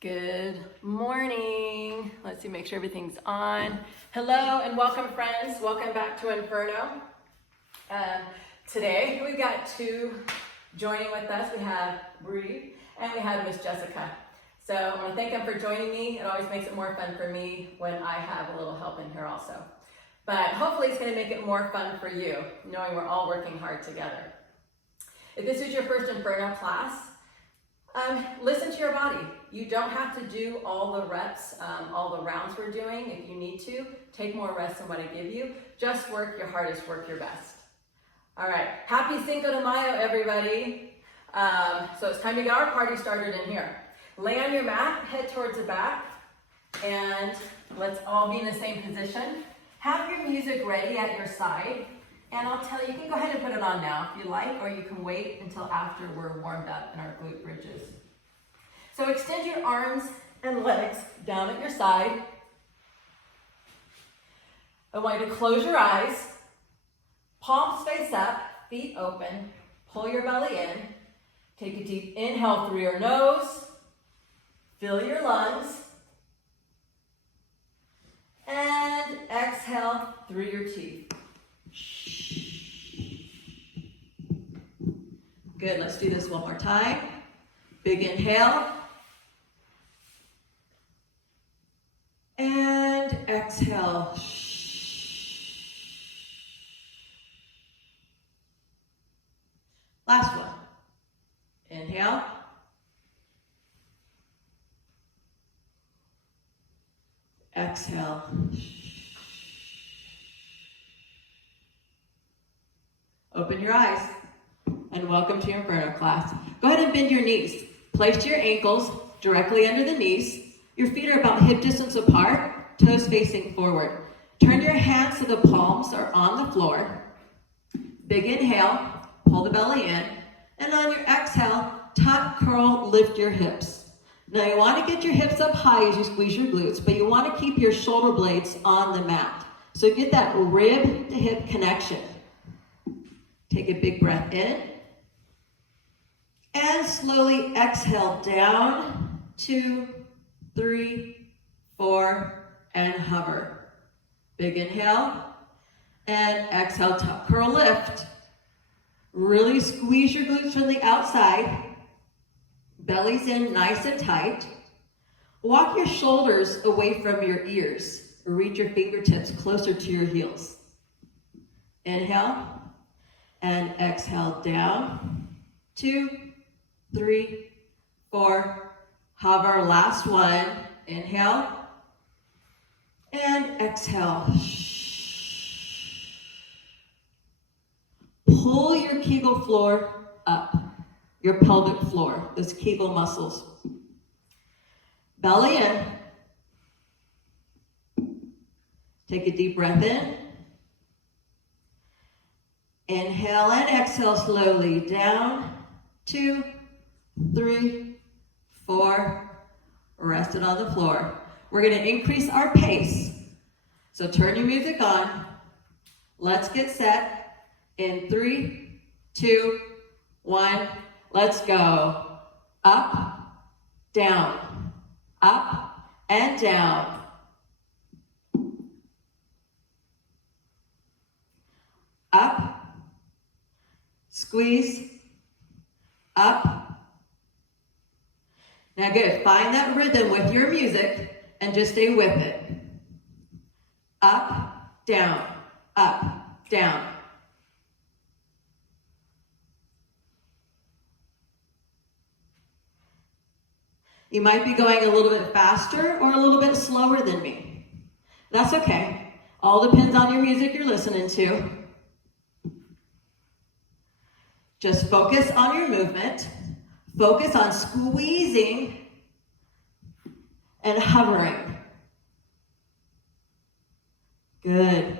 Good morning. Let's see, make sure everything's on. Hello and welcome, friends. Welcome back to Inferno. Today we've got two joining with us. We have Bree and we have Miss Jessica. So I want to thank them for joining me. It always makes it more fun for me when I have a little help in here also. But hopefully it's going to make it more fun for you, knowing we're all working hard together. If this is your first Inferno class, listen to your body. You don't have to do all the reps, all the rounds we're doing. If you need to, take more rest than what I give you. Just work your hardest, work your best. All right, happy Cinco de Mayo, everybody. So it's time to get our party started in here. Lay on your mat, head towards the back, and let's all be in the same position. Have your music ready at your side, and I'll tell you, you can go ahead and put it on now if you like, or you can wait until after we're warmed up in our glute bridges. So extend your arms and legs down at your side. I want you to close your eyes, palms face up, feet open, pull your belly in, take a deep inhale through your nose, fill your lungs, and exhale through your teeth. Good, let's do this one more time. Big inhale. And exhale. Last one. Inhale. Exhale. Open your eyes. And welcome to your Inferno class. Go ahead and bend your knees. Place your ankles directly under the knees. Your feet are about hip distance apart, toes facing forward. Turn your hands so the palms are on the floor. Big inhale, pull the belly in. And on your exhale, top curl, lift your hips. Now you want to get your hips up high as you squeeze your glutes, but you want to keep your shoulder blades on the mat. So get that rib to hip connection. Take a big breath in. And slowly exhale down, 2, 3, 4, and hover. Big inhale, and exhale, top curl lift. Really squeeze your glutes from the outside. Belly's in nice and tight. Walk your shoulders away from your ears. Reach your fingertips closer to your heels. Inhale, and exhale down, 2, 3, 4, hover, last one. Inhale, and exhale. Pull your Kegel floor up, your pelvic floor, those Kegel muscles. Belly in. Take a deep breath in. Inhale and exhale slowly down, 2, 3, 4, rest it on the floor. We're going to increase our pace. So turn your music on. Let's get set in 3, 2, 1. Let's go. Up, down, up, and down. Up, squeeze, up. Now good, find that rhythm with your music and just stay with it. Up, down, up, down. You might be going a little bit faster or a little bit slower than me. That's okay. All depends on your music you're listening to. Just focus on your movement. Focus on squeezing and hovering. Good.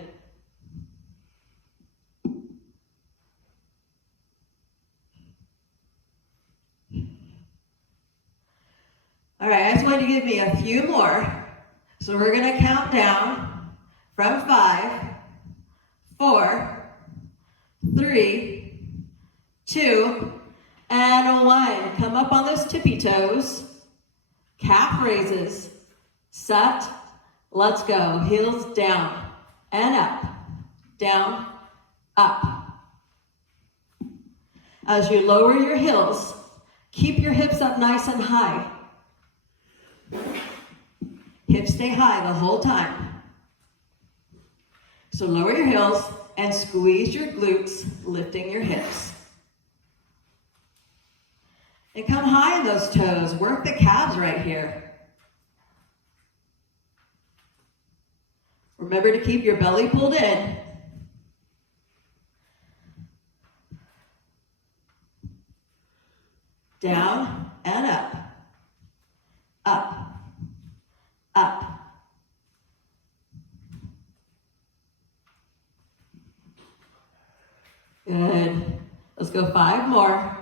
All right, I just want you to give me a few more. So we're going to count down from 5, 4, 3, 2, and 1. Come up on those tippy toes. Calf raises, set, let's go. Heels down and up, down, up. As you lower your heels, keep your hips up nice and high. Hips stay high the whole time. So lower your heels and squeeze your glutes, lifting your hips. And come high in those toes. Work the calves right here. Remember to keep your belly pulled in. Down and up. Up. Up. Good. Let's go 5 more.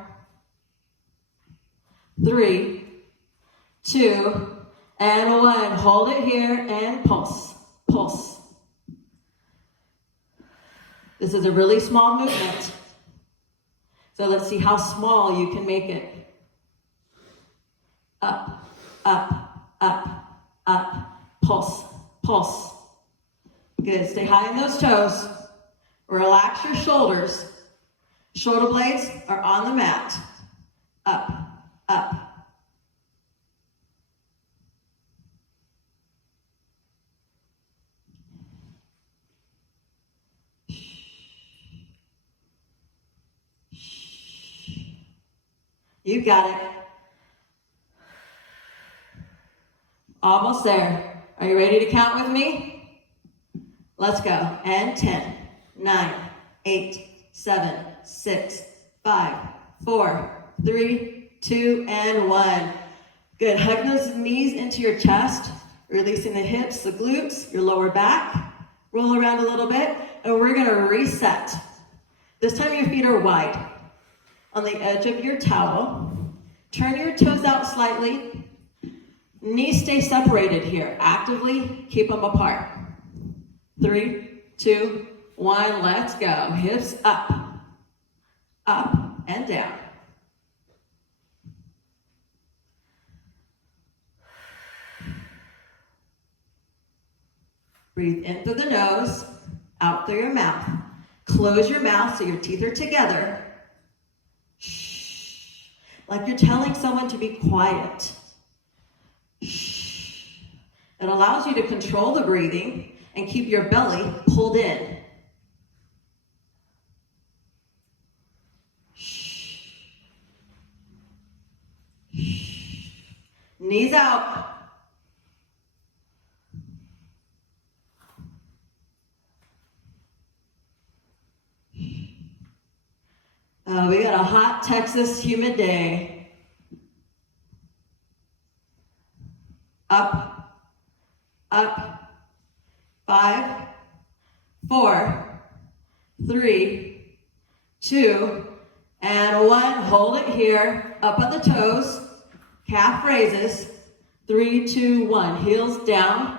3, 2, and 1. Hold it here and pulse. Pulse. This is a really small movement. So let's see how small you can make it. Up, up, up, up. Pulse, pulse. Good. Stay high in those toes. Relax your shoulders. Shoulder blades are on the mat. Up, up. You got it. Almost there. Are you ready to count with me? Let's go. And 10, 9, 8, 7, 6, 5, 4, 3, 2, and 1. Good. Hug those knees into your chest, releasing the hips, the glutes, your lower back. Roll around a little bit, and we're going to reset. This time your feet are wide. On the edge of your towel, turn your toes out slightly. Knees stay separated here. Actively keep them apart. 3, 2, 1, let's go. Hips up, up, and down. Breathe in through the nose, out through your mouth. Close your mouth so your teeth are together. Shh. Like you're telling someone to be quiet. Shh. It allows you to control the breathing and keep your belly pulled in. Shh. Shh. Knees out. We got a hot Texas humid day. Up, up, 5, 4, 3, 2, and 1. Hold it here. Up at the toes. Calf raises. 3, 2, 1. Heels down,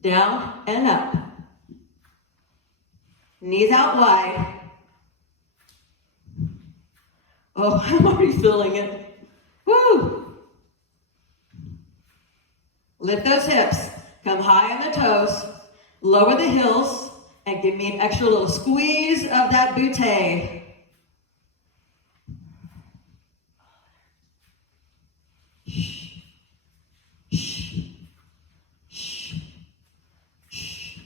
down, and up. Knees out wide. Oh, I'm already feeling it. Woo! Lift those hips. Come high on the toes. Lower the heels. And give me an extra little squeeze of that butte. Shh. Shh. Shh. Shh.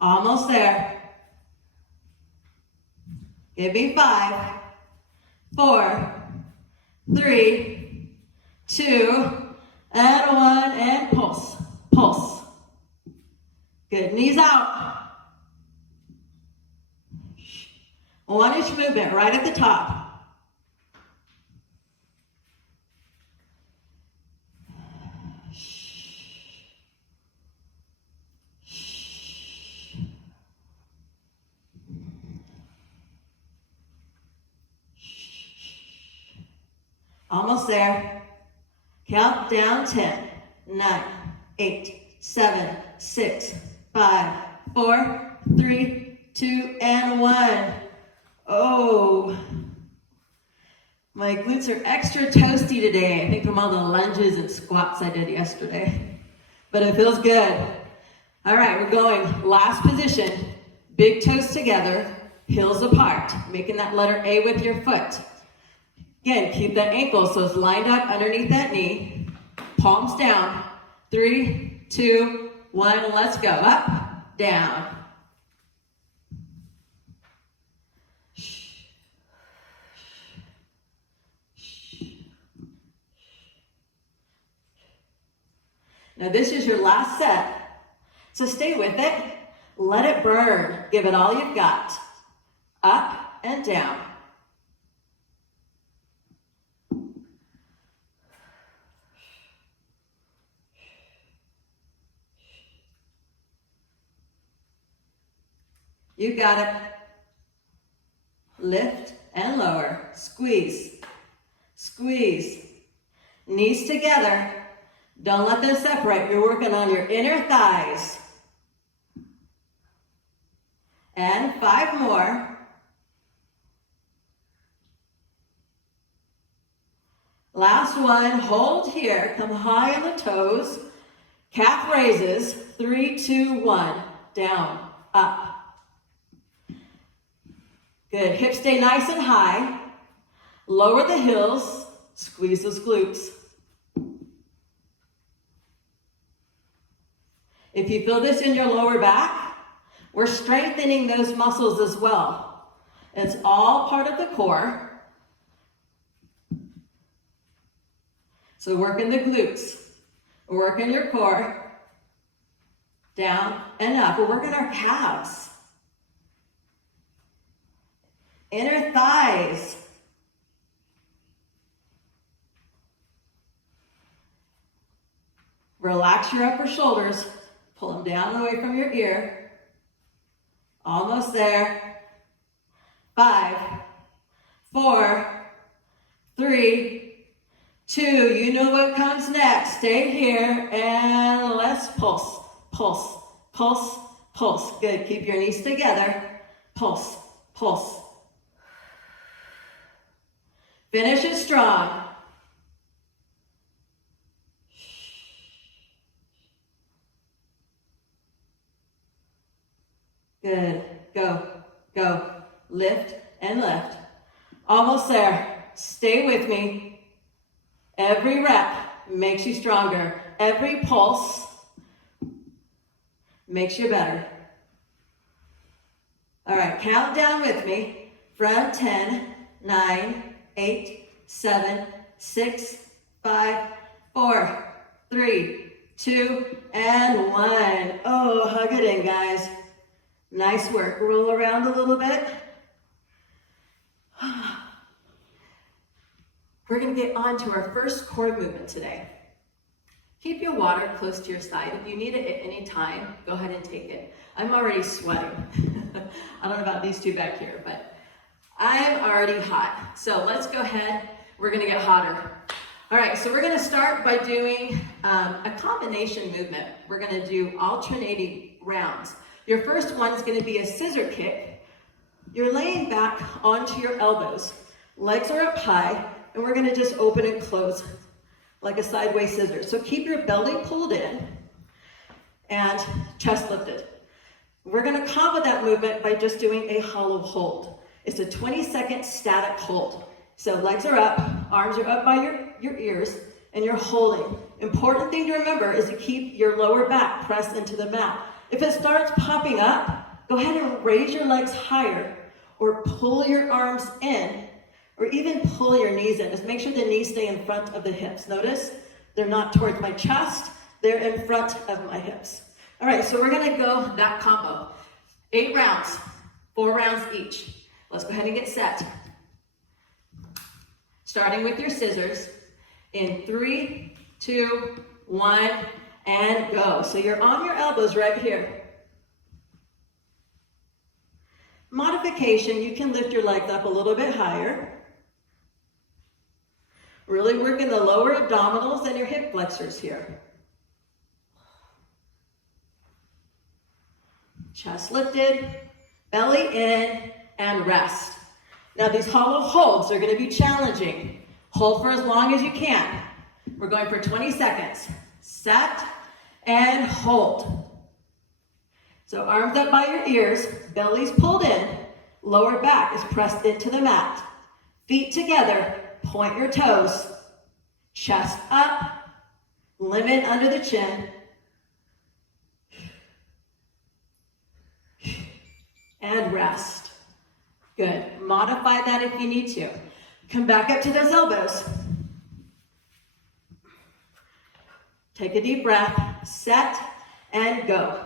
Almost there. Give me 5, 4, 3, 2, and 1, and pulse, pulse. Good, knees out. One-inch movement right at the top. Almost there. Count down 10, 9, 8, 7, 6, 5, 4, 3, 2, and 1. Oh. My glutes are extra toasty today, I think from all the lunges and squats I did yesterday. But it feels good. All right, we're going last position. Big toes together, heels apart, making that letter A with your foot. Again, keep that ankle so it's lined up underneath that knee. Palms down. 3, 2, 1, let's go. Up, down. Now this is your last set, so stay with it. Let it burn. Give it all you've got. Up and down. You got it. Lift and lower. Squeeze. Squeeze. Knees together. Don't let them separate. You're working on your inner thighs. And 5 more. Last one. Hold here. Come high on the toes. Calf raises. 3, 2, 1. Down. Up. Good. Hips stay nice and high. Lower the heels. Squeeze those glutes. If you feel this in your lower back, we're strengthening those muscles as well. It's all part of the core. So working the glutes, working your core, down and up. We're working our calves, inner thighs. Relax your upper shoulders. Pull them down and away from your ear. Almost there. 5, 4, 3, 2. You know what comes next. Stay here and let's pulse, pulse, pulse, pulse. Good. Keep your knees together. Pulse, pulse. Finish it strong. Good. Go, go. Lift and lift. Almost there. Stay with me. Every rep makes you stronger. Every pulse makes you better. All right, count down with me. From 10, 9, 8, 7, 6, 5, 4, 3, 2, and 1. Oh, hug it in, guys. Nice work. Roll around a little bit. We're going to get on to our first core movement today. Keep your water close to your side. If you need it at any time, go ahead and take it. I'm already sweating. I don't know about these two back here, but I'm already hot. So let's go ahead. We're going to get hotter. All right, so we're going to start by doing a combination movement. We're going to do alternating rounds. Your first one is going to be a scissor kick. You're laying back onto your elbows. Legs are up high, and we're going to just open and close like a sideways scissor. So keep your belly pulled in and chest lifted. We're going to combo that movement by just doing a hollow hold. It's a 20-second static hold. So legs are up, arms are up by your ears, and you're holding. Important thing to remember is to keep your lower back pressed into the mat. If it starts popping up, go ahead and raise your legs higher or pull your arms in or even pull your knees in. Just make sure the knees stay in front of the hips. Notice they're not towards my chest, they're in front of my hips. All right, so we're gonna go that combo. 8 rounds, 4 rounds each. Let's go ahead and get set. Starting with your scissors in 3, 2, 1, and go. So you're on your elbows right here. Modification, you can lift your legs up a little bit higher. Really working the lower abdominals and your hip flexors here. Chest lifted, belly in, and rest. Now these hollow holds are gonna be challenging. Hold for as long as you can. We're going for 20 seconds. Set and hold. So arms up by your ears, belly's pulled in, lower back is pressed into the mat. Feet together, point your toes. Chest up, limit under the chin. And rest. Good. Modify that if you need to. Come back up to those elbows. Take a deep breath, set, and go.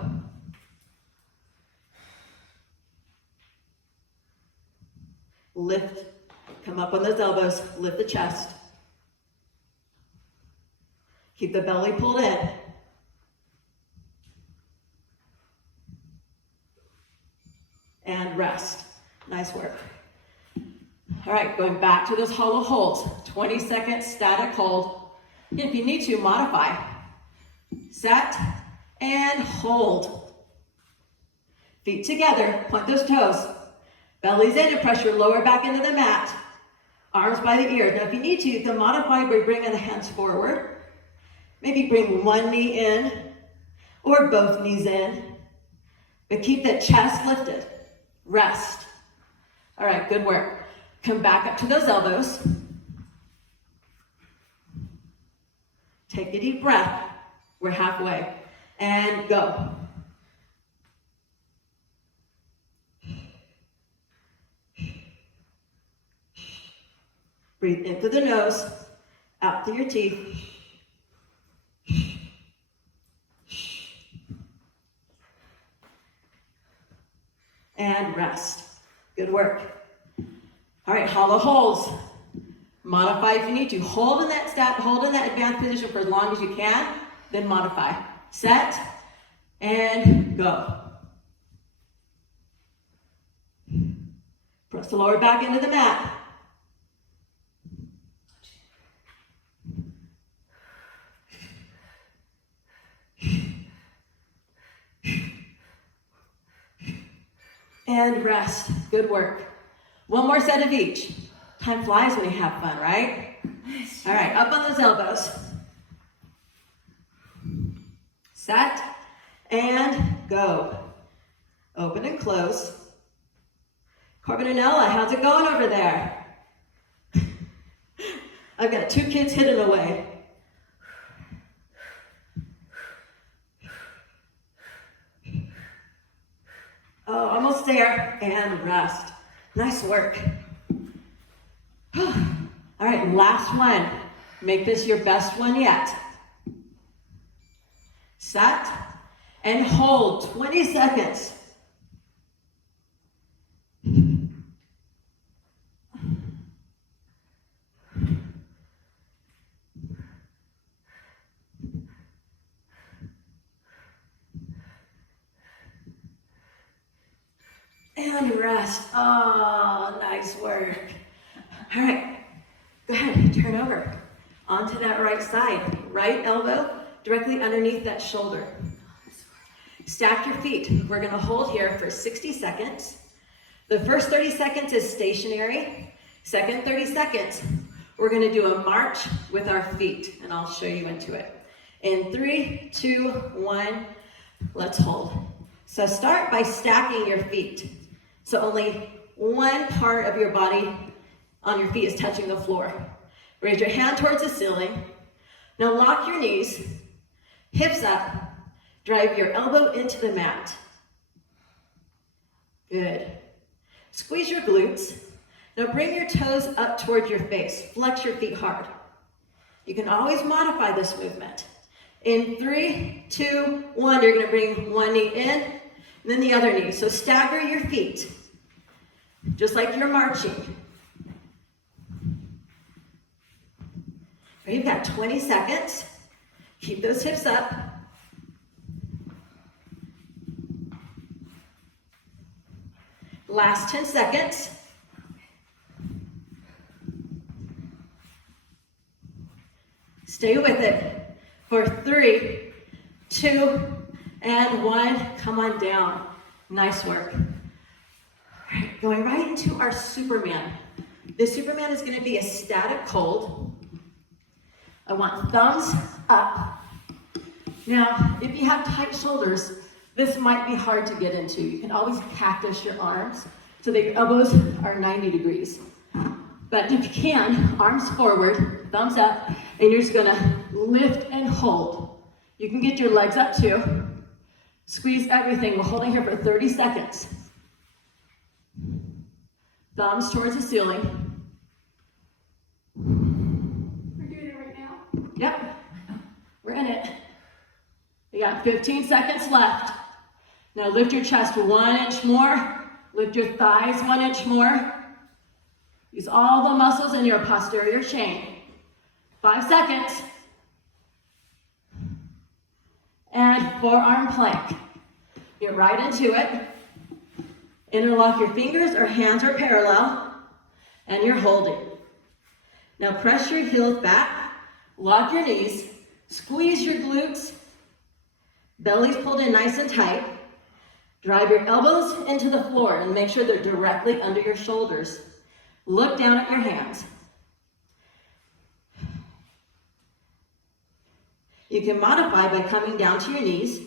Lift, come up on those elbows, lift the chest. Keep the belly pulled in. And rest. Nice work. All right, going back to those hollow holds. 20 seconds static hold. If you need to, modify. Set and hold. Feet together, point those toes. Belly's in and press your lower back into the mat. Arms by the ears. Now if you need to, you can modify by bringing the hands forward. Maybe bring one knee in or both knees in. But keep the chest lifted. Rest. All right, good work. Come back up to those elbows. Take a deep breath. We're halfway. And go. Breathe in through the nose, out through your teeth. And rest. Good work. All right, hollow holds. Modify if you need to. Hold in that advanced position for as long as you can, then modify. Set and go. Press the lower back into the mat. And rest. Good work. One more set of each. Time flies when you have fun, right? All right, up on those elbows. Set and go. Open and close. Carbonella, how's it going over there? I've got 2 kids hidden away. Oh, almost there, and rest. Nice work. All right, last one. Make this your best one yet. Set and hold 20 seconds. And rest. Oh, nice work. All right, go ahead, turn over onto that right side. Right elbow directly underneath that shoulder. Stack your feet. We're gonna hold here for 60 seconds. The first 30 seconds is stationary. Second 30 seconds, we're gonna do a march with our feet, and I'll show you into it. In 3, 2, 1, let's hold. So start by stacking your feet. So only one part of your body on your feet is touching the floor. Raise your hand towards the ceiling. Now lock your knees, hips up, drive your elbow into the mat. Good. Squeeze your glutes. Now bring your toes up toward your face. Flex your feet hard. You can always modify this movement. In 3, 2, 1, you're gonna bring one knee in, and then the other knee. So stagger your feet, just like you're marching. You've got 20 seconds. Keep those hips up. Last 10 seconds. Stay with it for 3, 2, and 1. Come on down. Nice work. All right. Going right into our Superman. This Superman is gonna be a static hold. I want thumbs up. Now, if you have tight shoulders, this might be hard to get into. You can always cactus your arms so that your elbows are 90 degrees. But if you can, arms forward, thumbs up, and you're just gonna lift and hold. You can get your legs up too. Squeeze everything. We're holding here for 30 seconds. Thumbs towards the ceiling. We're doing it right now? Yep, we're in it. We got 15 seconds left. Now lift your chest 1 inch more. Lift your thighs 1 inch more. Use all the muscles in your posterior chain. 5 seconds. And forearm plank. Get right into it. Interlock your fingers or hands are parallel. And you're holding. Now press your heels back. Lock your knees. Squeeze your glutes. Belly's pulled in nice and tight. Drive your elbows into the floor and make sure they're directly under your shoulders. Look down at your hands. You can modify by coming down to your knees,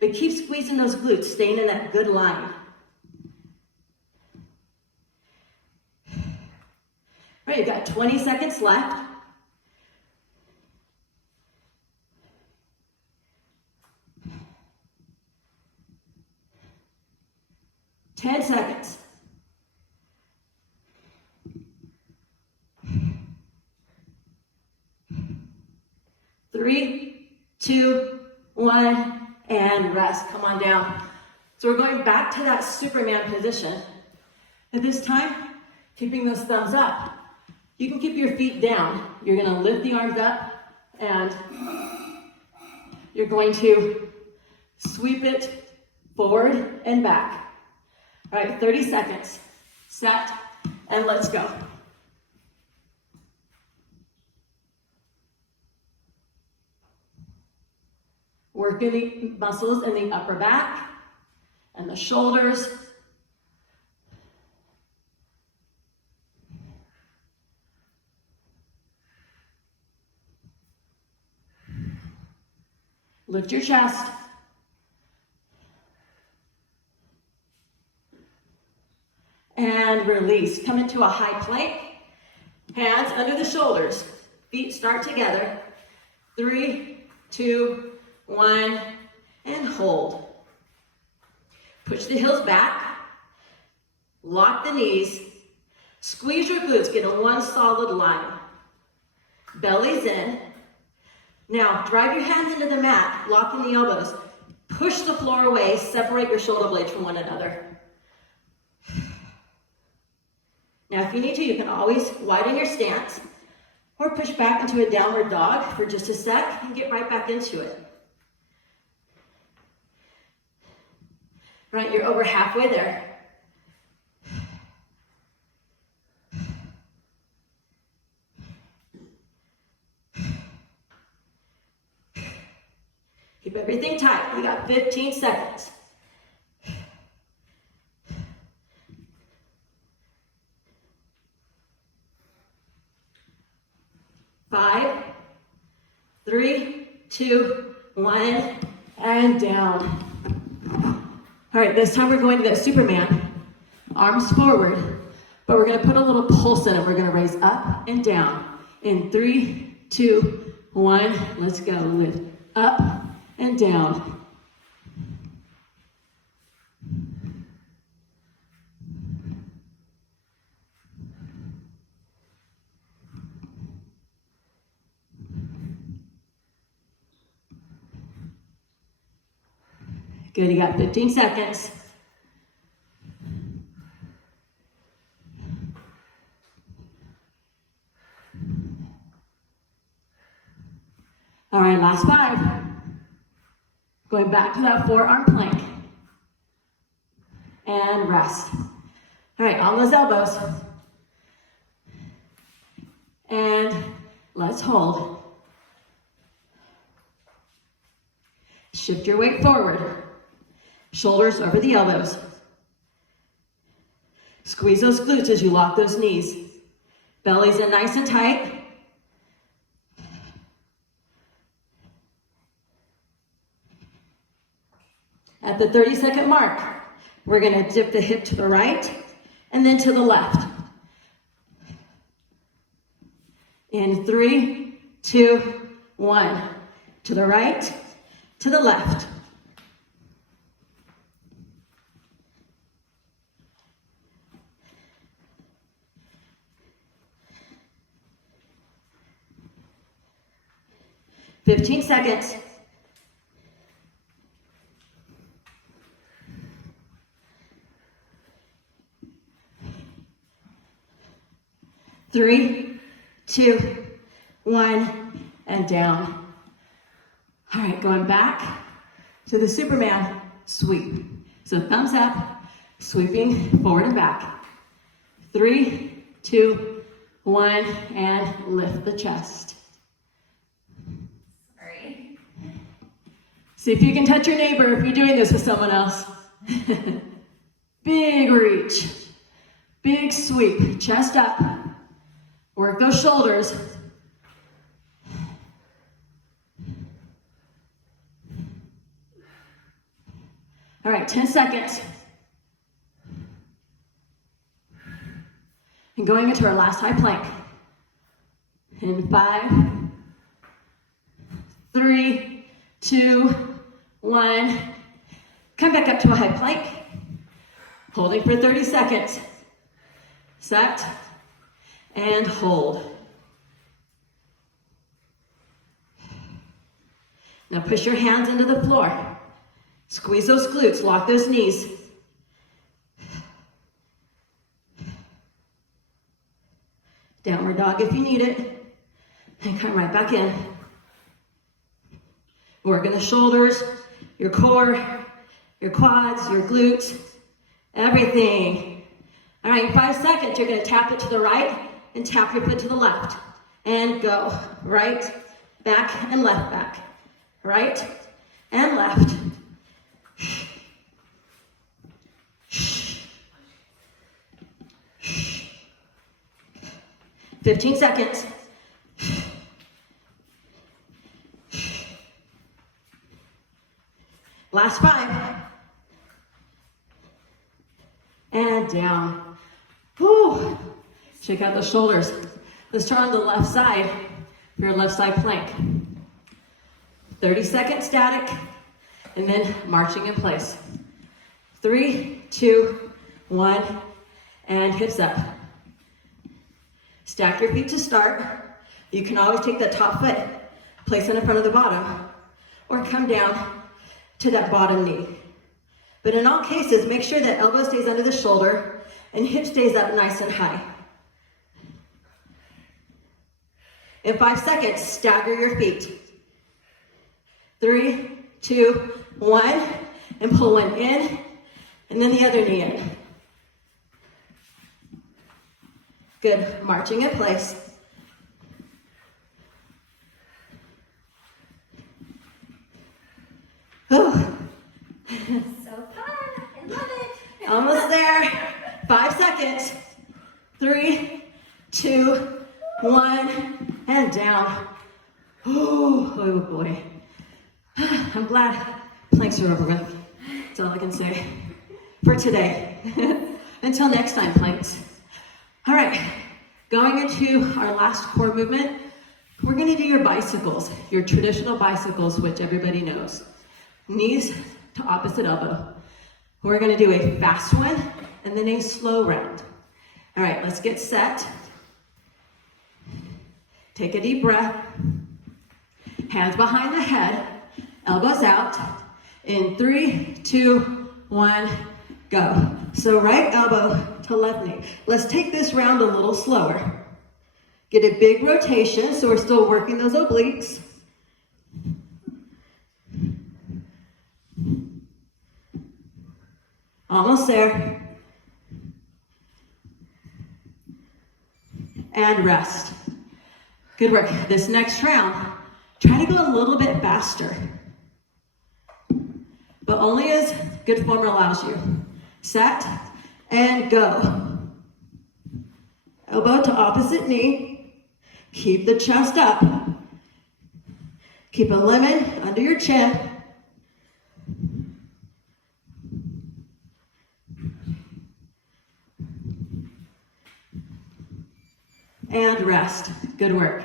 but keep squeezing those glutes, staying in that good line. All right, you've got 20 seconds left. Ten seconds. 3, 2, 1, and rest. Come on down. So we're going back to that Superman position. At this time, keeping those thumbs up. You can keep your feet down. You're going to lift the arms up, and you're going to sweep it forward and back. All right, 30 seconds. Set, and let's go. Working the muscles in the upper back and the shoulders. Lift your chest. And release. Come into a high plank. Hands under the shoulders. Feet start together. 3, 2, 1, and hold. Push the heels back. Lock the knees. Squeeze your glutes. Get in one solid line. Belly's in. Now, drive your hands into the mat. Lock in the elbows. Push the floor away. Separate your shoulder blades from one another. Now, if you need to, you can always widen your stance or push back into a downward dog for just a sec and get right back into it. Right, you're over halfway there. Keep everything tight. We got 15 seconds. 5, 3, 2, 1, and down. All right, this time we're going to that Superman. Arms forward, but we're going to put a little pulse in it. We're going to raise up and down. In 3, 2, 1, let's go. Lift up and down. Good, you got 15 seconds. All right, last 5. Going back to that forearm plank. And rest. All right, on those elbows. And let's hold. Shift your weight forward. Shoulders over the elbows. Squeeze those glutes as you lock those knees. Belly's in nice and tight. At the 30-second mark, we're gonna dip the hip to the right and then to the left. In 3, 2, 1. To the right, to the left. "15 seconds. Three, 2, 1, and down. All right, going back to the Superman sweep. So thumbs up, sweeping forward and back. 3, 2, 1, and lift the chest. Sorry. See if you can touch your neighbor if you're doing this with someone else. Big reach, big sweep, chest up. Work those shoulders. All right, 10 seconds. And going into our last high plank. In 5, 3, 2, 1. Come back up to a high plank. Holding for 30 seconds. Set and hold. Now push your hands into the floor. Squeeze those glutes, lock those knees. Downward dog if you need it. And come right back in. Working the shoulders, your core, your quads, your glutes, everything. All right, in 5 seconds, you're gonna tap it to the right and tap your foot to the left. And go. Right, back, and left back. Right, and left. 15 seconds. Last 5. And down. Whew. Shake out the shoulders. Let's try on the left side for your left side plank. 30-second static, and then marching in place. 3, 2, 1, and hips up. Stack your feet to start. You can always take that top foot, place it in front of the bottom, or come down to that bottom knee. But in all cases, make sure that elbow stays under the shoulder and hip stays up nice and high. In 5 seconds, stagger your feet. 3, 2, 1, and pull one in, and then the other knee in. Good, marching in place. Oh. So fun. I love it. Almost there. 5 seconds. 3, 2, 1, and down. Oh boy. I'm glad planks are over with. That's all I can say for today. Until next time, planks. All right, going into our last core movement, we're gonna do your bicycles, your traditional bicycles, which everybody knows. Knees to opposite elbow. We're gonna do a fast one and then a slow round. All right, let's get set. Take a deep breath. Hands behind the head, elbows out. In 3, 2, 1, go. So right elbow to left knee. Let's take this round a little slower. Get a big rotation, so we're still working those obliques. Almost there. And rest. Good work. This next round, try to go a little bit faster, but only as good form allows you. Set and go. Elbow to opposite knee. Keep the chest up. Keep a lemon under your chin. And rest. Good work.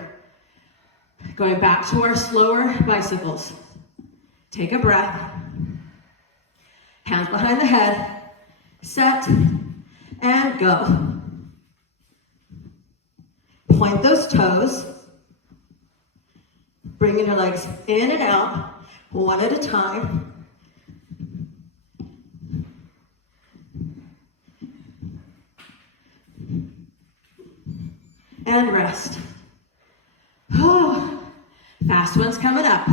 Going back to our slower bicycles. Take a breath. Hands behind the head. Set and go. Point those toes. Bringing your legs in and out, one at a time. And rest. Fast one's coming up.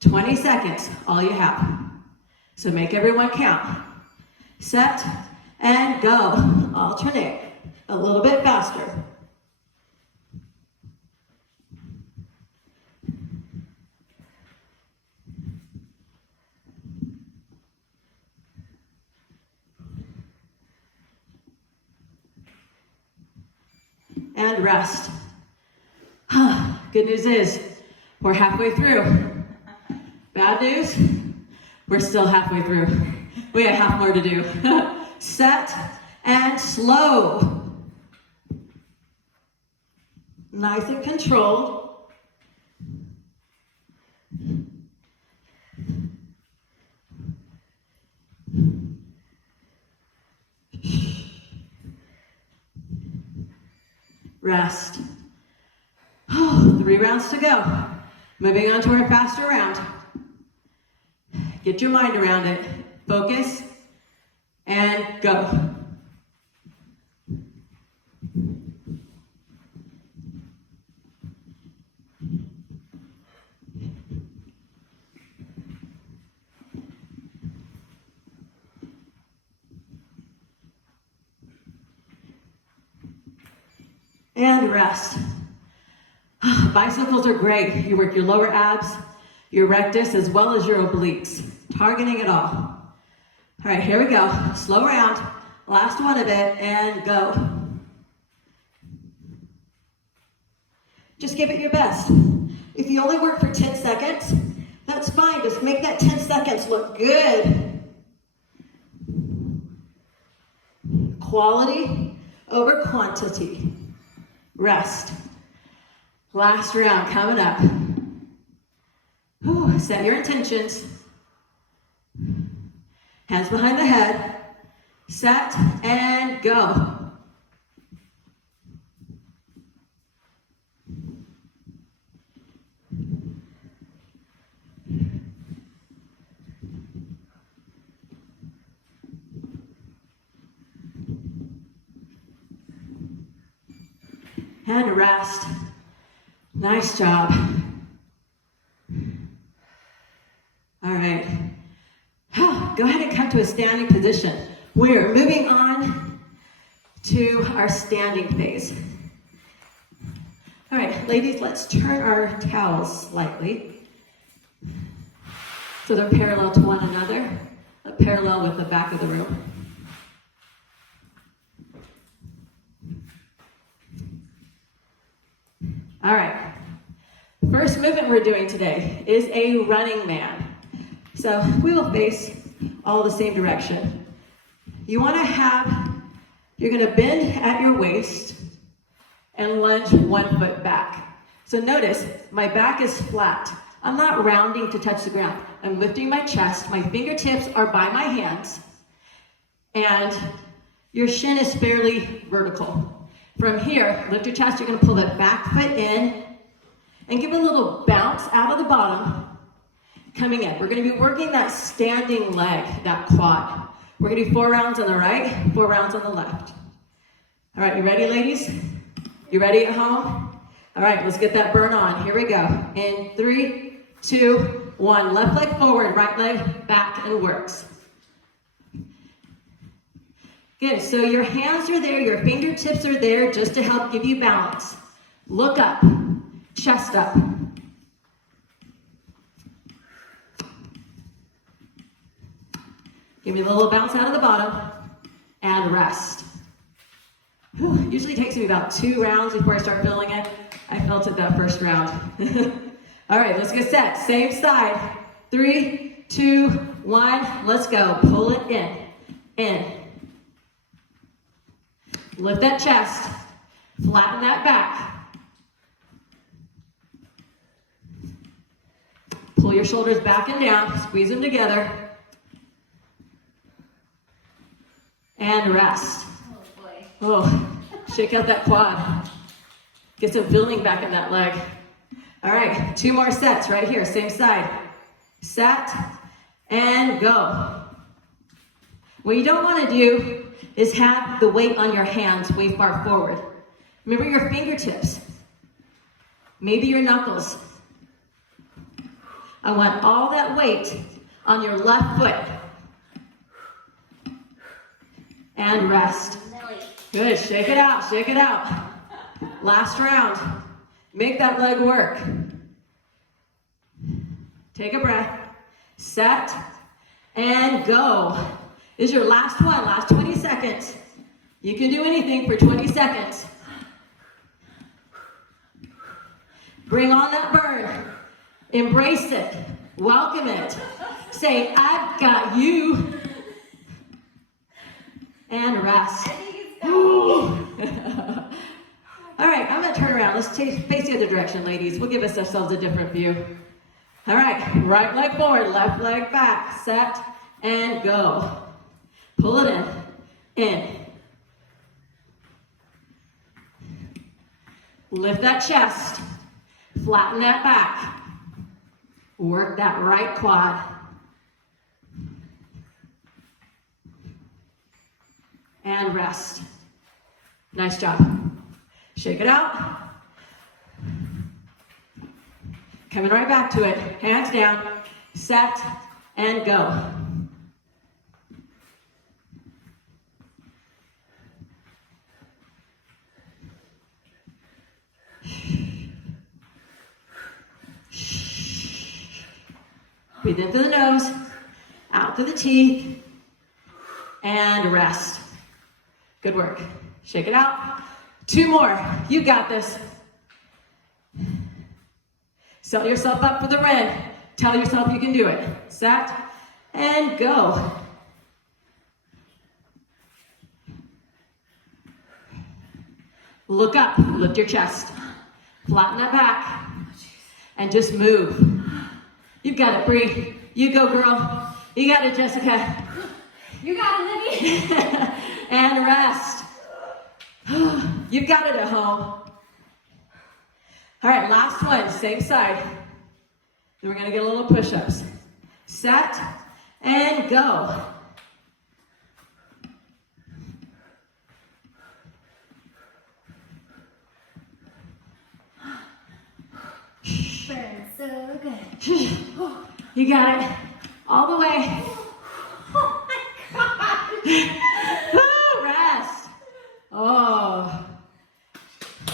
20 seconds, all you have. So make everyone count. Set and go. Alternate. A little bit faster. And rest. Good news is, we're halfway through. Bad news, we're still halfway through. We have half more to do. Set and slow. Nice and controlled. Rest. 3 rounds to go. Moving on to our faster round. Get your mind around it. Focus and go. And rest. Bicycles are great. You work your lower abs, your rectus, as well as your obliques, targeting it all. All right, here we go. Slow round. Last one of it, and go. Just give it your best. If you only work for 10 seconds, that's fine. Just make that 10 seconds look good. Quality over quantity. Rest. Last round coming up. Set your intentions. Hands behind the head. Set and go. And rest. Nice job. All right. Go ahead and come to a standing position. We're moving on to our standing phase. All right, ladies, let's turn our towels slightly so they're parallel to one another, parallel with the back of the room. All right, first movement we're doing today is a running man. So we will face all the same direction. You want to you're going to bend at your waist and lunge 1 foot back. So notice, my back is flat. I'm not rounding to touch the ground. I'm lifting my chest, my fingertips are by my hands, and your shin is fairly vertical. From here, lift your chest, you're going to pull that back foot in and give a little bounce out of the bottom, coming in. We're going to be working that standing leg, that quad. We're going to do 4 rounds on the right, 4 rounds on the left. All right, you ready, ladies? You ready at home? All right, let's get that burn on. Here we go. In 3, 2, 1. Left leg forward, right leg back and works. Good, so your hands are there, your fingertips are there just to help give you balance. Look up, chest up. Give me a little bounce out of the bottom and rest. Whew, usually takes me about 2 rounds before I start feeling it. I felt it that first round. All right, let's get set. Same side. 3, 2, 1. Let's go. Pull it in. In. Lift that chest. Flatten that back. Pull your shoulders back and down. Squeeze them together. And rest. Oh boy. Oh, shake out that quad. Get some feeling back in that leg. All right, 2 more sets right here, same side. Set and go. What you don't want to do is have the weight on your hands way far forward. Remember your fingertips, maybe your knuckles. I want all that weight on your left foot. And rest. Good, shake it out, shake it out. Last round. Make that leg work. Take a breath. Set and go. This is your last one, last 20 seconds. You can do anything for 20 seconds. Bring on that burn. Embrace it. Welcome it. Say, I've got you. And rest. All right, I'm going to turn around. Let's face the other direction, ladies. We'll give ourselves a different view. All right, right leg forward, left leg back. Set and go. Pull it in. In. Lift that chest. Flatten that back. Work that right quad. And rest. Nice job. Shake it out. Coming right back to it. Hands down. Set and go. Breathe in through the nose, out through the teeth, and rest. Good work. Shake it out. 2 more. You got this. Set yourself up for the win. Tell yourself you can do it. Set and go. Look up. Lift your chest. Flatten that back. And just move. You've got it, Bree. You go, girl. You got it, Jessica. You got it, Libby. And rest. You've got it at home. All right, last one, same side. Then we're gonna get a little push-ups. Set and go. Burns so good. You got it. All the way. Oh my God. Rest. Oh.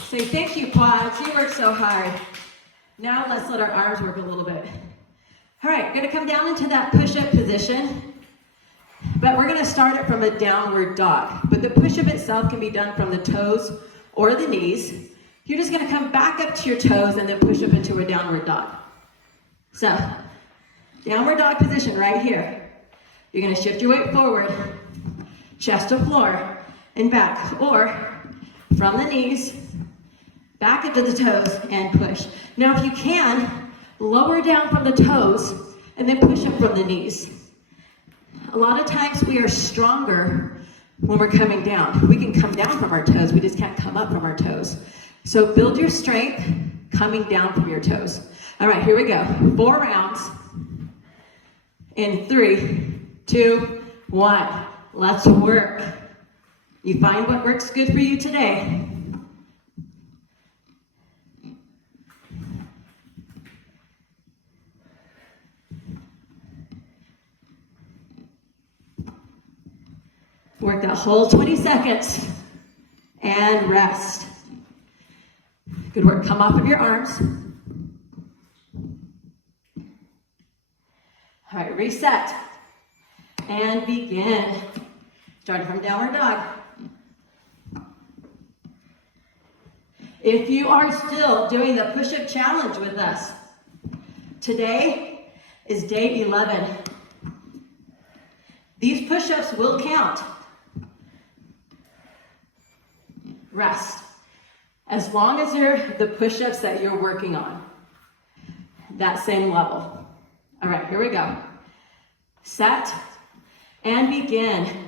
Say thank you, quads. You worked so hard. Now let's let our arms work a little bit. All right, we're gonna come down into that push-up position, but we're gonna start it from a downward dog. But the push-up itself can be done from the toes or the knees. You're just gonna come back up to your toes and then push up into a downward dog. So, downward dog position right here. You're gonna shift your weight forward, chest to floor, and back, or from the knees, back into the toes, and push. Now, if you can, lower down from the toes, and then push up from the knees. A lot of times we are stronger when we're coming down. We can come down from our toes, we just can't come up from our toes. So build your strength coming down from your toes. All right, here we go. 4 rounds. In 3, 2, 1. Let's work. You find what works good for you today. Work that whole 20 seconds and rest. Good work. Come off of your arms. All right, reset and begin. Starting from downward dog. If you are still doing the push-up challenge with us, today is day 11. These push-ups will count. Rest. As long as they're the push-ups that you're working on, that same level. All right, here we go. Set and begin.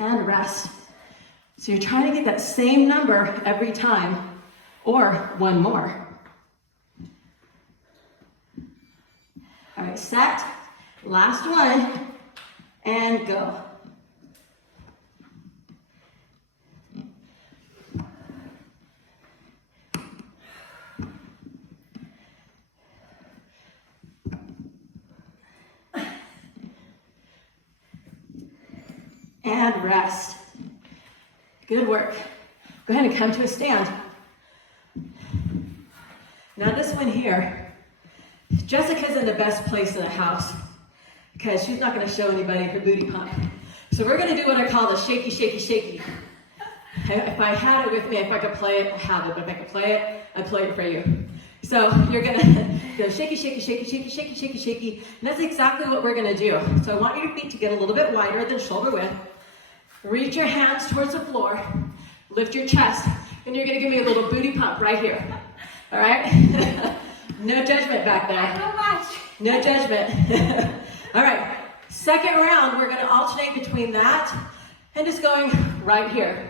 And rest. So you're trying to get that same number every time, or one more. All right, set, last one, and go. And rest. Good work. Go ahead and come to a stand. Now this one here, Jessica's in the best place in the house because she's not going to show anybody her booty pump. So we're going to do what I call the shaky, shaky, shaky. If I had it with me, if I could play it, I have it. But if I could play it, I'd play it for you. So you're going to go shaky, shaky, shaky, shaky, shaky, shaky, shaky. And that's exactly what we're going to do. So I want your feet to get a little bit wider than shoulder width. Reach your hands towards the floor. Lift your chest. And you're going to give me a little booty pump right here. All right? No judgment back there. I don't watch. No judgment. All right. Second round, we're going to alternate between that and just going right here.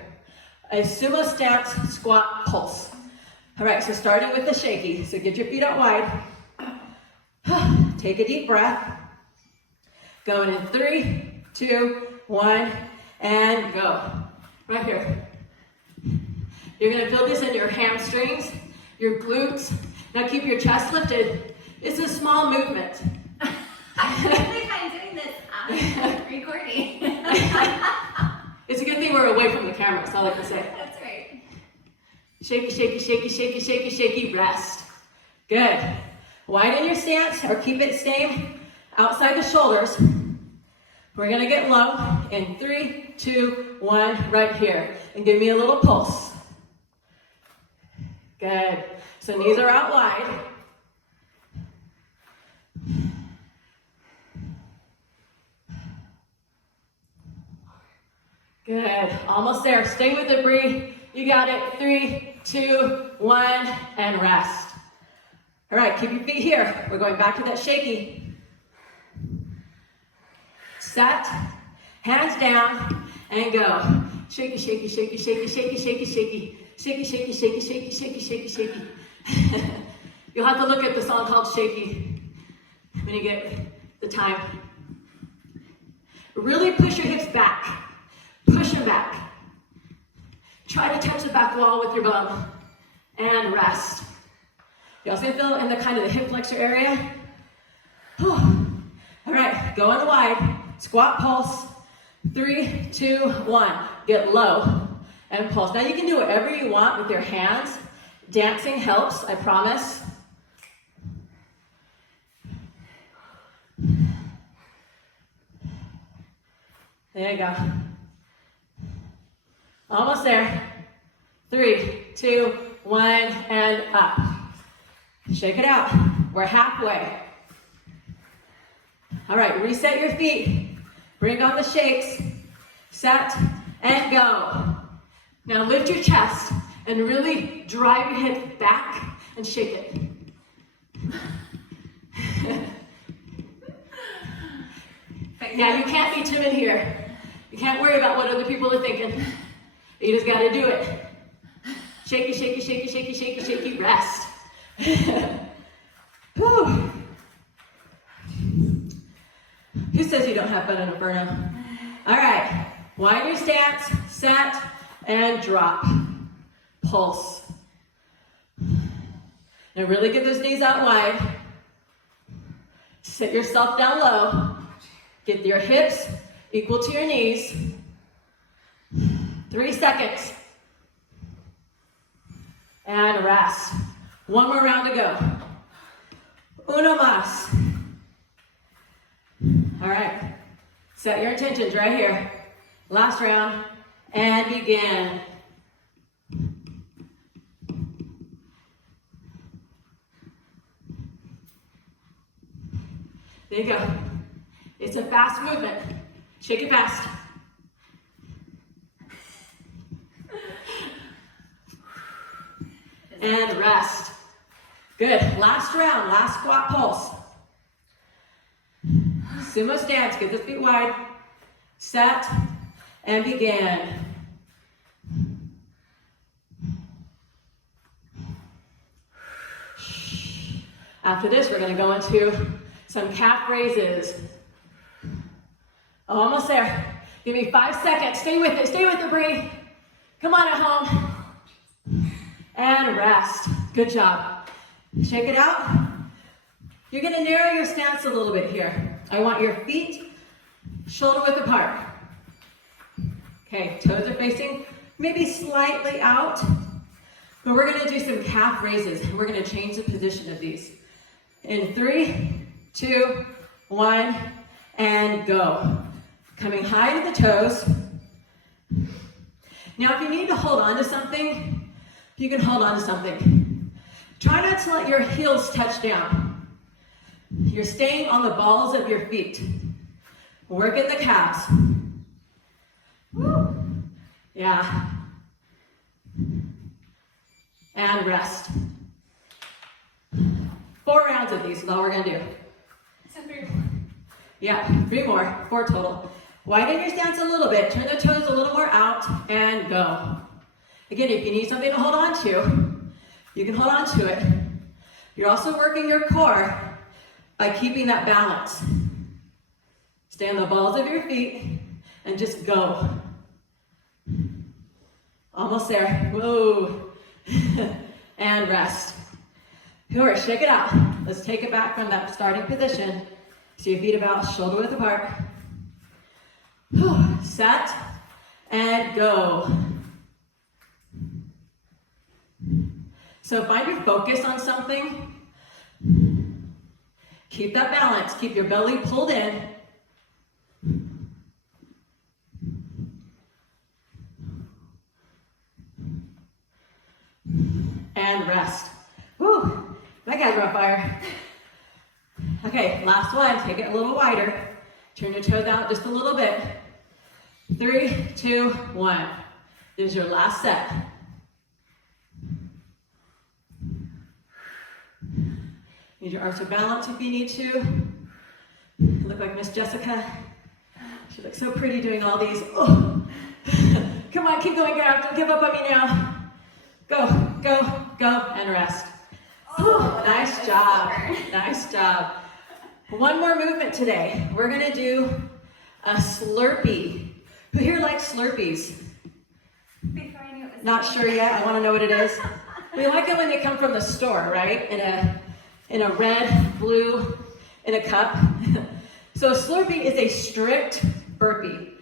A sumo stance, squat, pulse. All right, so starting with the shaky. So get your feet out wide. Take a deep breath. Going in 3, 2, 1, and go. Right here. You're going to feel this in your hamstrings, your glutes. Now keep your chest lifted. It's a small movement. I think I'm doing this recording. It's a good thing we're away from the camera, that's all I can say. That's right. Shaky, shaky, shaky, shaky, shaky, shaky, rest. Good. Widen your stance, or keep it same outside the shoulders. We're gonna get low in 3, 2, 1, right here. And give me a little pulse. Good. So knees are out wide. Good. Almost there. Stay with it, Bree. You got it. 3, 2, 1, and rest. All right, keep your feet here. We're going back to that shaky. Set, hands down, and go. Shaky, shaky, shaky, shaky, shaky, shaky, shaky. Shaky, shaky, shaky, shaky, shaky, shaky, shaky. You'll have to look at the song called Shaky when you get the time. Really push your hips back. Push them back. Try to touch the back wall with your bum. And rest. You also feel in the kind of the hip flexor area. Whew. All right, going wide. Squat pulse. 3, 2, 1. Get low and pulse. Now you can do whatever you want with your hands. Dancing helps, I promise. There you go. Almost there. 3, 2, 1, and up. Shake it out. We're halfway. All right, reset your feet. Bring on the shakes. Set and go. Now lift your chest and really drive your hips back and shake it. Now you can't be timid here. You can't worry about what other people are thinking. You just got to do it. Shaky, shaky, shaky, shaky, shaky, shaky, rest. Whew. Who says you don't have fun in Inferno? All right, widen your stance, set, and drop. Pulse. Now really get those knees out wide. Sit yourself down low. Get your hips equal to your knees. 3 seconds. And rest. One more round to go. Uno más. All right. Set your intentions right here. Last round. And begin. There you go. It's a fast movement. Shake it fast. And rest. Good. Last round, last squat pulse. Sumo stance, get the feet wide. Set and begin. After this, we're going to go into some calf raises. Almost there. Give me 5 seconds. Stay with it, Bree. Come on at home. And rest. Good job. Shake it out. You're going to narrow your stance a little bit here. I want your feet shoulder width apart. Okay, toes are facing maybe slightly out. But we're going to do some calf raises. We're going to change the position of these. In 3, 2, 1, and go. Coming high to the toes. Now, if you need to hold on to something, you can hold on to something. Try not to let your heels touch down. You're staying on the balls of your feet. Working the calves. Woo. Yeah. And rest. 4 rounds of these is all we're going to do. So 3 more. Yeah, 3 more, 4 total. Widen your stance a little bit, turn the toes a little more out, and go. Again, if you need something to hold on to, you can hold on to it. You're also working your core by keeping that balance. Stay on the balls of your feet, and just go. Almost there, whoa. And rest. Sure, shake it out. Let's take it back from that starting position. So your feet about shoulder width apart. Set and go. So find your focus on something. Keep that balance. Keep your belly pulled in. And rest. Whew, that guys are on fire. Okay, last one. Take it a little wider. Turn your toes out just a little bit. 3, 2, 1. This is your last set. Use your arms to balance if you need to. You look like Miss Jessica. She looks so pretty doing all these. Oh. Come on, keep going, girl. Don't give up on me now. Go, go, go, and rest. Oh, nice job. Nice job. One more movement today. We're going to do a Slurpee. Who here likes Slurpees? Before I knew it was Not sure yet. I want to know what it is. We like it when they come from the store, right? In a red, blue, in a cup. So a Slurpee is a strict burpee,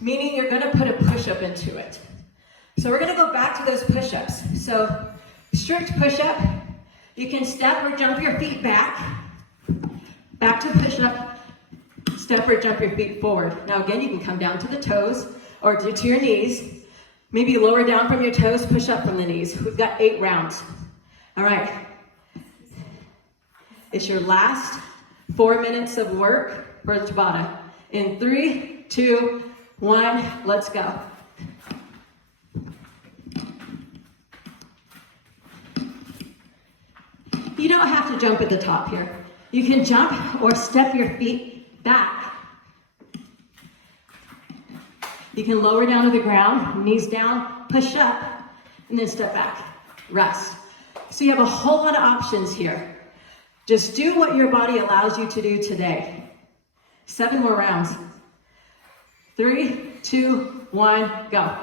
meaning you're going to put a push-up into it. So we're going to go back to those push-ups. So strict push-up. You can step or jump your feet back. Back to push-up. Step or jump your feet forward. Now again, you can come down to the toes or to your knees. Maybe lower down from your toes, push up from the knees. We've got 8 rounds. All right. It's your last 4 minutes of work for the Tabata. In 3, 2, 1, let's go. You don't have to jump at the top here. You can jump or step your feet back. You can lower down to the ground, knees down, push up, and then step back. Rest. So you have a whole lot of options here. Just do what your body allows you to do today. 7 more rounds. 3, 2, 1, go.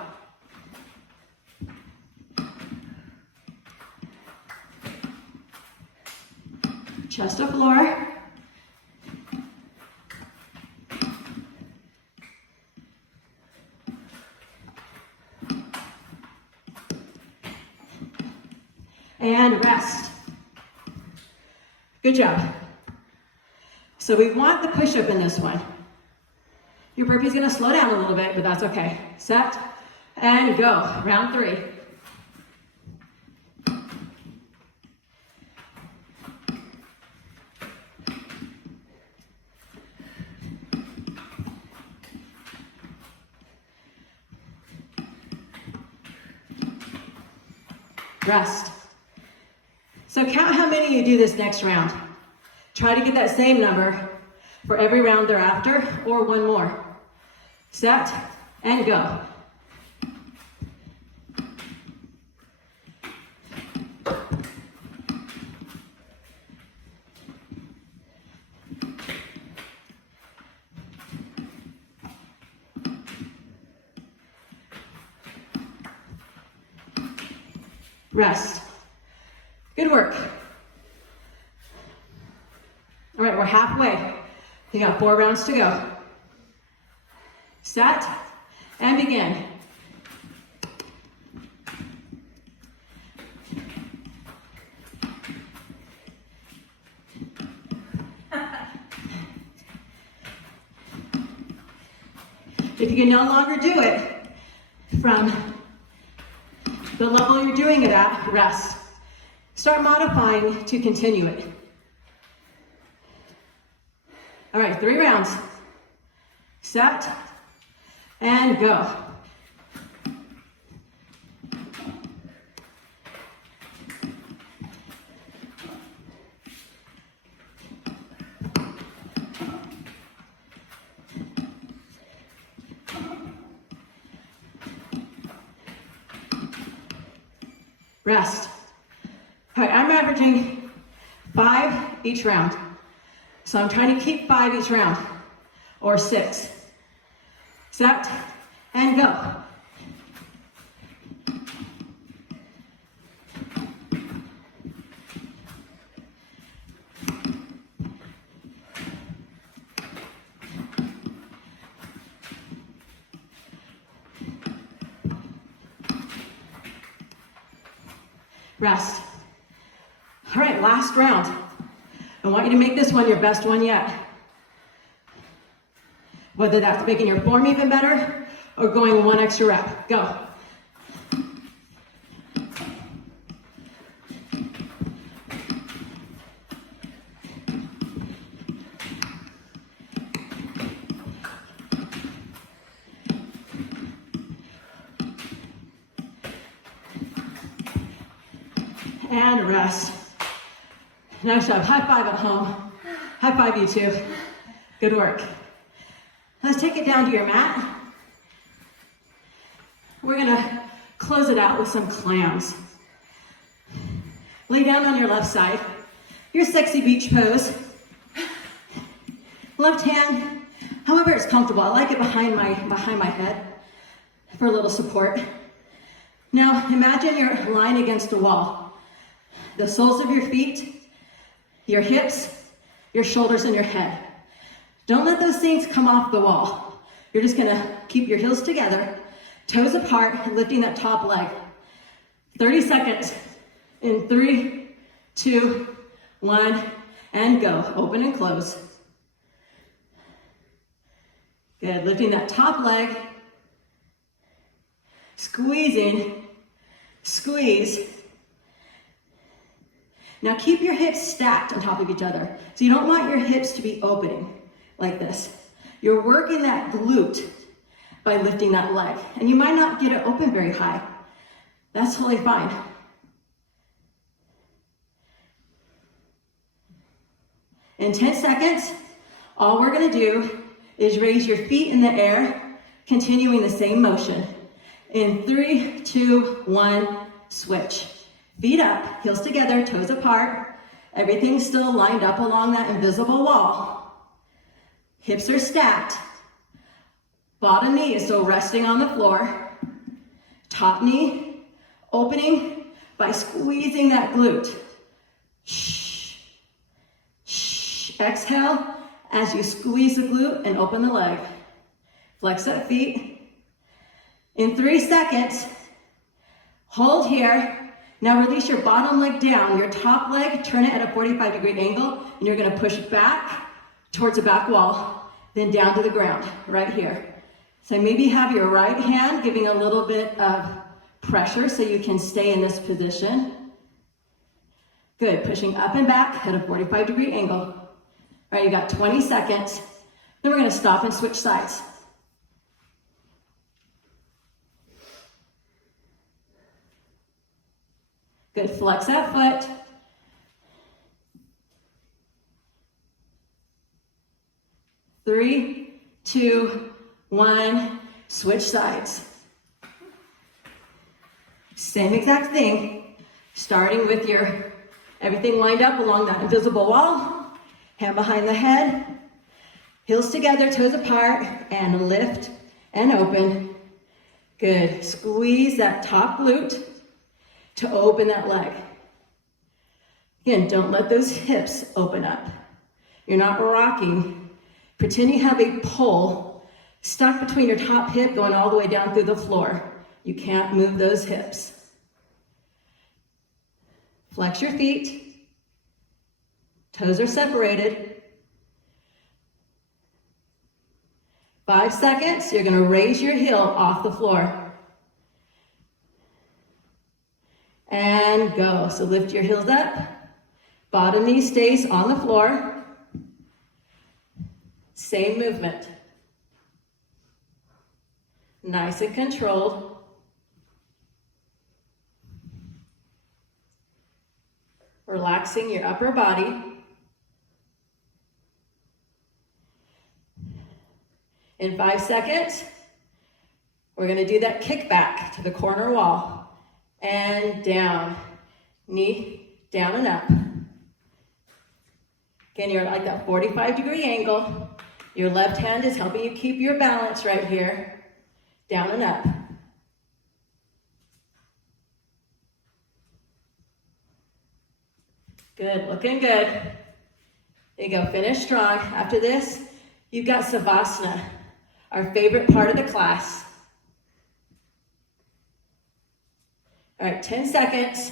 Chest to floor. and rest. Good job. So we want the push-up in this one. Your burpee's gonna slow down a little bit, but that's okay. Set and go. Round 3. Rest. So count how many you do this next round. Try to get that same number for every round thereafter, or one more. Set and go. Rest. Good work. All right, we're halfway. You got 4 rounds to go. Set and begin. If you can no longer do it from the level you're doing it at, rest. Start modifying to continue it. All right, 3 rounds. Set and go. Rest. All right, I'm averaging 5 each round. So I'm trying to keep 5 each round, or 6. Set and go. Rest. All right, last round. I want you to make this one your best one yet. Whether that's making your form even better or going 1 extra rep. Go. And rest. Nice job. High five at home. High five, you two. Good work. Let's take it down to your mat. We're gonna close it out with some clams. Lay down on your left side. Your sexy beach pose. Left hand, however it's comfortable. I like it behind my head for a little support. Now imagine you're lying against a wall. The soles of your feet, your hips, your shoulders, and your head. Don't let those things come off the wall. You're just gonna keep your heels together, toes apart, lifting that top leg. 30 seconds in 3, 2, 1, and go. Open and close. Good, lifting that top leg, squeezing, squeeze. Now keep your hips stacked on top of each other. So you don't want your hips to be opening like this. You're working that glute by lifting that leg. And you might not get it open very high. That's totally fine. In 10 seconds, all we're gonna do is raise your feet in the air, continuing the same motion. In 3, 2, 1, switch. Feet up, heels together, toes apart. Everything's still lined up along that invisible wall. Hips are stacked. Bottom knee is still resting on the floor. Top knee opening by squeezing that glute. Shh. Shh. Exhale as you squeeze the glute and open the leg. Flex that feet. In 3 seconds, hold here. Now release your bottom leg down, your top leg, turn it at a 45-degree angle, and you're gonna push back towards the back wall, then down to the ground, right here. So maybe have your right hand giving a little bit of pressure so you can stay in this position. Good, pushing up and back at a 45-degree angle. All right, you got 20 seconds. Then we're gonna stop and switch sides. Good, flex that foot. Three, 2, 1, switch sides. Same exact thing, starting with your everything lined up along that invisible wall, hand behind the head, heels together, toes apart, and lift and open. Good, squeeze that top glute to open that leg. Again, don't let those hips open up. You're not rocking. Pretend you have a pole stuck between your top hip going all the way down through the floor. You can't move those hips. Flex your feet. Toes are separated. 5 seconds, you're gonna raise your heel off the floor. And go. So lift your heels up. Bottom knee stays on the floor. Same movement. Nice and controlled. Relaxing your upper body. In 5 seconds, we're going to do that kick back to the corner wall. And down. Knee down and up. Again, you're at like that 45-degree angle. Your left hand is helping you keep your balance right here. Down and up. Good, looking good. There you go, finish strong. After this, you've got Savasana, our favorite part of the class. All right, 10 seconds.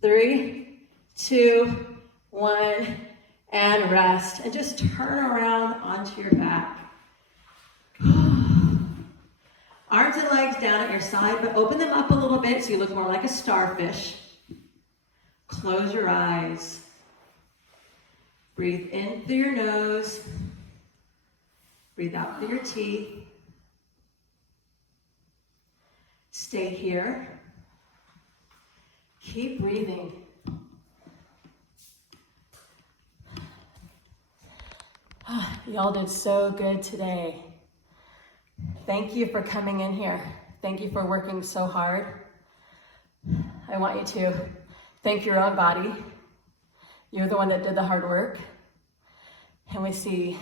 Three, 2, 1, and rest. And just turn around onto your back. Arms and legs down at your side, but open them up a little bit so you look more like a starfish. Close your eyes. Breathe in through your nose. Breathe out through your teeth. Stay here. Keep breathing. Y'all did so good today. Thank you for coming in here. Thank you for working so hard. I want you to thank your own body. You're the one that did the hard work. And we see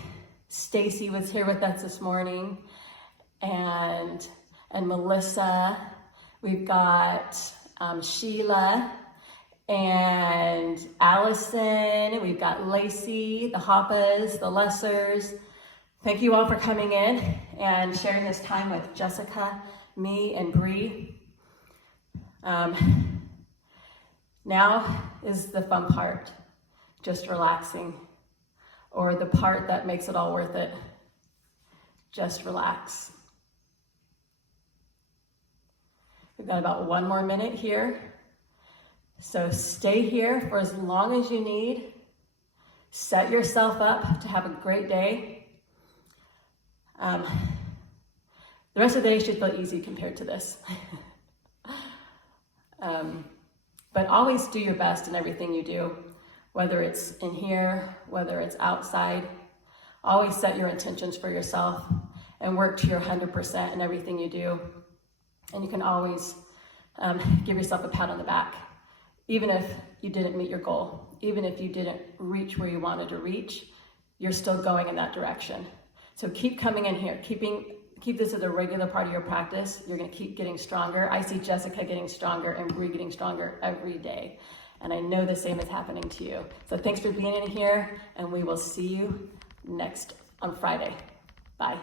Stacy was here with us this morning, and Melissa. We've got Sheila and Allison. We've got Lacey, the Hoppas, the Lessers. Thank you all for coming in and sharing this time with Jessica, me, and Bree. Now is the fun part, just relaxing, or the part that makes it all worth it. Just relax. We've got about 1 more minute here. So stay here for as long as you need. Set yourself up to have a great day. The rest of the day should feel easy compared to this. But always do your best in everything you do, whether it's in here, whether it's outside. Always set your intentions for yourself and work to your 100% in everything you do. And you can always give yourself a pat on the back, even if you didn't meet your goal, even if you didn't reach where you wanted to reach, you're still going in that direction. So keep coming in here, keep this as a regular part of your practice. You're gonna keep getting stronger. I see Jessica getting stronger and Bree getting stronger every day. And I know the same is happening to you. So thanks for being in here, and we will see you on Friday. Bye.